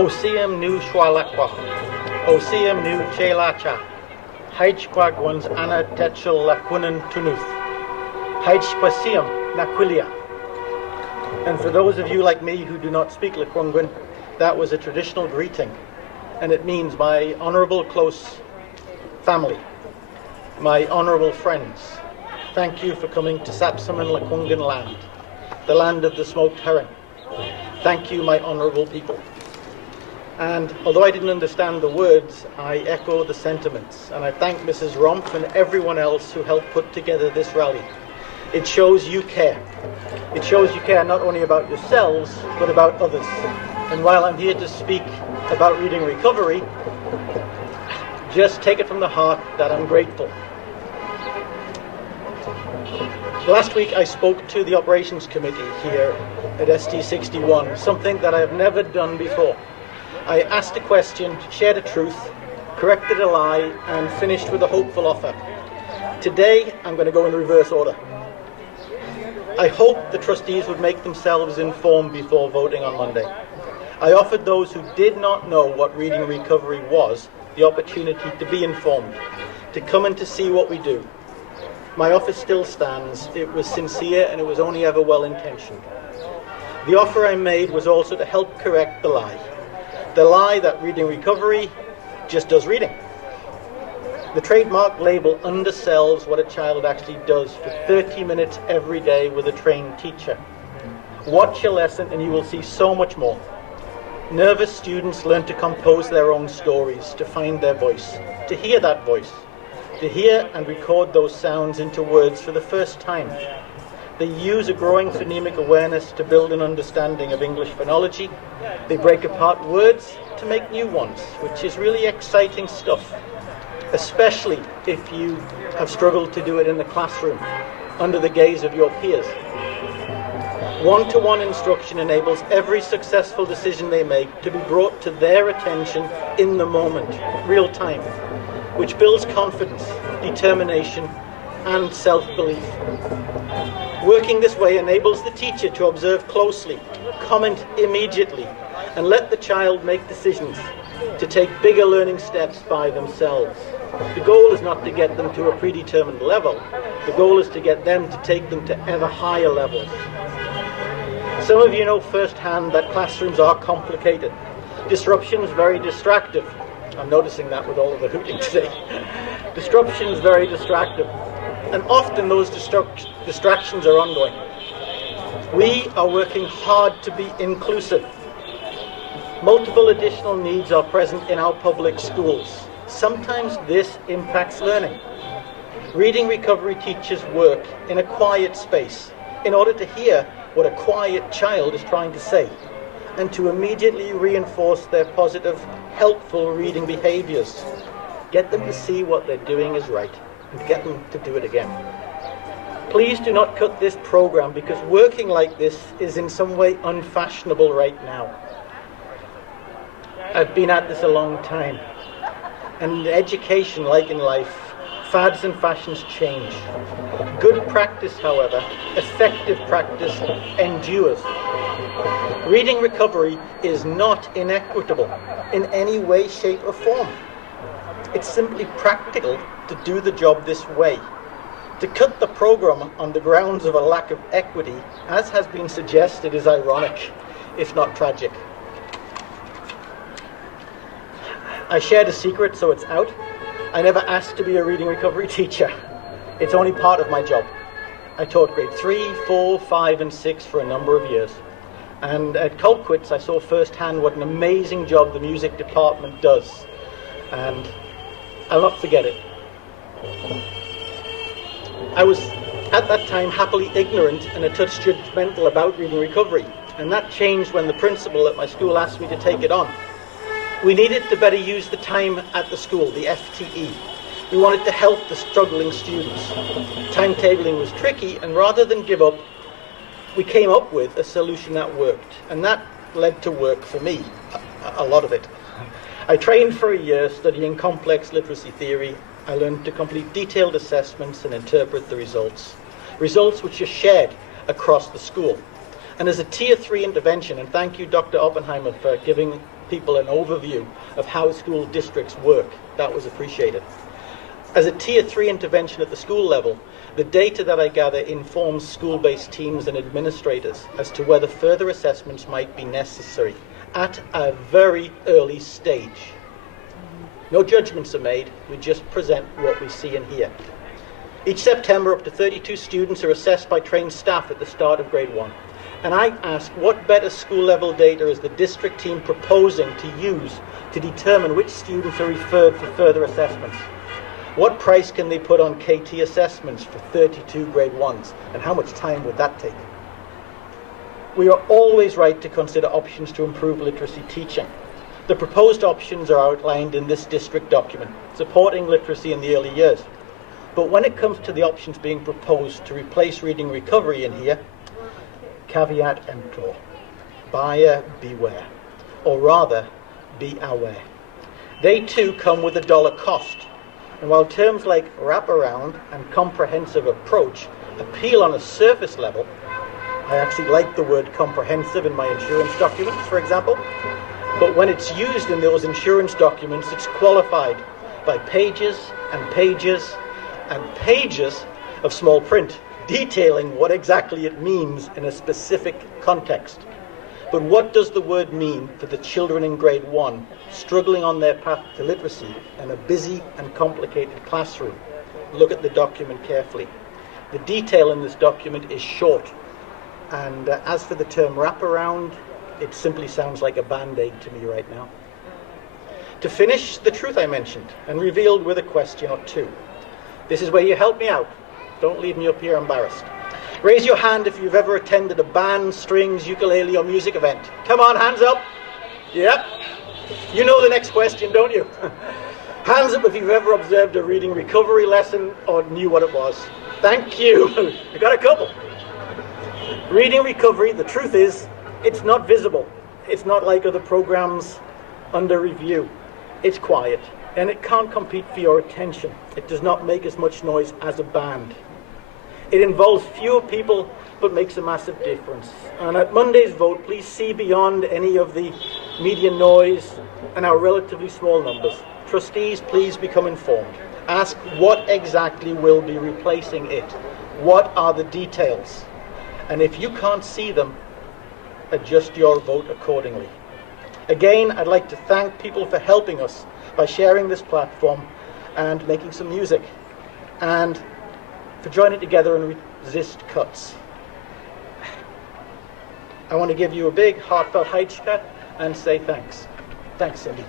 Osiam nu Shwalakwa, Osiam nu Chelacha, Haichquagwans Anna Tetchel Lakunan Tunuth, Haichpasiam Naquilia. And for those of you like me who do not speak Lekwungen, that was a traditional greeting, and it means my honourable close family, my honourable friends, thank you for coming to Sapsum and Lekwungen land, the land of the smoked herring. Thank you, my honourable people. And although I didn't understand the words, I echo the sentiments, and I thank Mrs. Romph and everyone else who helped put together this rally. It shows you care. It shows you care not only about yourselves, but about others. And while I'm here to speak about reading recovery, just take it from the heart that I'm grateful. Last week I spoke to the operations committee here at ST61, something that I have never done before. I asked a question, shared a truth, corrected a lie, and finished with a hopeful offer. Today I'm going to go in reverse order. I hope the trustees would make themselves informed before voting on Monday. I offered those who did not know what reading recovery was the opportunity to be informed, to come and to see what we do. My offer still stands. It was sincere and it was only ever well-intentioned. The offer I made was also to help correct the lie. The lie that reading recovery just does reading. The trademark label undersells what a child actually does for 30 minutes every day with a trained teacher. Watch a lesson and you will see so much more. Nervous students learn to compose their own stories, to find their voice, to hear that voice, to hear and record those sounds into words for the first time. They use a growing phonemic awareness to build an understanding of English phonology. They break apart words to make new ones, which is really exciting stuff, especially if you have struggled to do it in the classroom under the gaze of your peers. One-to-one instruction enables every successful decision they make to be brought to their attention in the moment, real time, which builds confidence, determination, and self-belief. Working this way enables the teacher to observe closely, comment immediately, and let the child make decisions to take bigger learning steps by themselves. The goal is not to get them to a predetermined level. The goal is to get them to take them to ever higher levels. Some of you know firsthand that classrooms are complicated. Disruption is very distractive. I'm noticing that with all of the hooting today. Disruption is very distractive. And often those distractions are ongoing. We are working hard to be inclusive. Multiple additional needs are present in our public schools. Sometimes this impacts learning. Reading recovery teachers work in a quiet space in order to hear what a quiet child is trying to say and to immediately reinforce their positive, helpful reading behaviors. Get them to see what they're doing is right and get them to do it again. Please do not cut this program because working like this is in some way unfashionable right now. I've been at this a long time. And in education, like in life, fads and fashions change. Good practice, however, effective practice, endures. Reading recovery is not inequitable in any way, shape, or form. It's simply practical to do the job this way. To cut the program on the grounds of a lack of equity, as has been suggested, is ironic, if not tragic. I shared a secret, so it's out. I never asked to be a reading recovery teacher. It's only part of my job. I taught grade 3, 4, 5, and 6 for a number of years. And at Colquitts, I saw firsthand what an amazing job the music department does. And I'll not forget it. I was, at that time, happily ignorant and a touch judgmental about reading recovery. And that changed when the principal at my school asked me to take it on. We needed to better use the time at the school, the FTE. We wanted to help the struggling students. Timetabling was tricky, and rather than give up, we came up with a solution that worked. And that led to work for me, a lot of it. I trained for a year studying complex literacy theory. I learned to complete detailed assessments and interpret the results which are shared across the school. And as a Tier 3 intervention, and thank you, Dr. Oppenheimer, for giving people an overview of how school districts work. That was appreciated. As a Tier 3 intervention at the school level, the data that I gather informs school-based teams and administrators as to whether further assessments might be necessary at a very early stage. No judgments are made, we just present what we see and hear. Each September, up to 32 students are assessed by trained staff at the start of grade 1. And I ask, what better school-level data is the district team proposing to use to determine which students are referred for further assessments? What price can they put on KT assessments for 32 grade 1s, and how much time would that take? We are always right to consider options to improve literacy teaching. The proposed options are outlined in this district document, supporting literacy in the early years. But when it comes to the options being proposed to replace reading recovery in here, caveat emptor, buyer beware, or rather, be aware. They too come with a dollar cost. And while terms like wraparound and comprehensive approach appeal on a surface level, I actually like the word comprehensive in my insurance documents, for example, but when it's used in those insurance documents, it's qualified by pages and pages and pages of small print, detailing what exactly it means in a specific context. But what does the word mean for the children in grade 1 struggling on their path to literacy in a busy and complicated classroom? Look at the document carefully. The detail in this document is short, and as for the term wraparound, it simply sounds like a band-aid to me right now. To finish, the truth I mentioned, and revealed with a question or two. This is where you help me out. Don't leave me up here embarrassed. Raise your hand if you've ever attended a band, strings, ukulele, or music event. Come on, hands up. Yep. You know the next question, don't you? Hands up if you've ever observed a reading recovery lesson or knew what it was. Thank you. I got a couple. Reading recovery, the truth is, it's not visible. It's not like other programs under review. It's quiet, and it can't compete for your attention. It does not make as much noise as a band. It involves fewer people, but makes a massive difference. And at Monday's vote, please see beyond any of the media noise and our relatively small numbers. Trustees, please become informed. Ask what exactly will be replacing it. What are the details? And if you can't see them, adjust your vote accordingly. Again, I'd like to thank people for helping us by sharing this platform and making some music, and for joining together and resist cuts. I want to give you a big heartfelt Heichka and say thanks. Thanks, Cindy.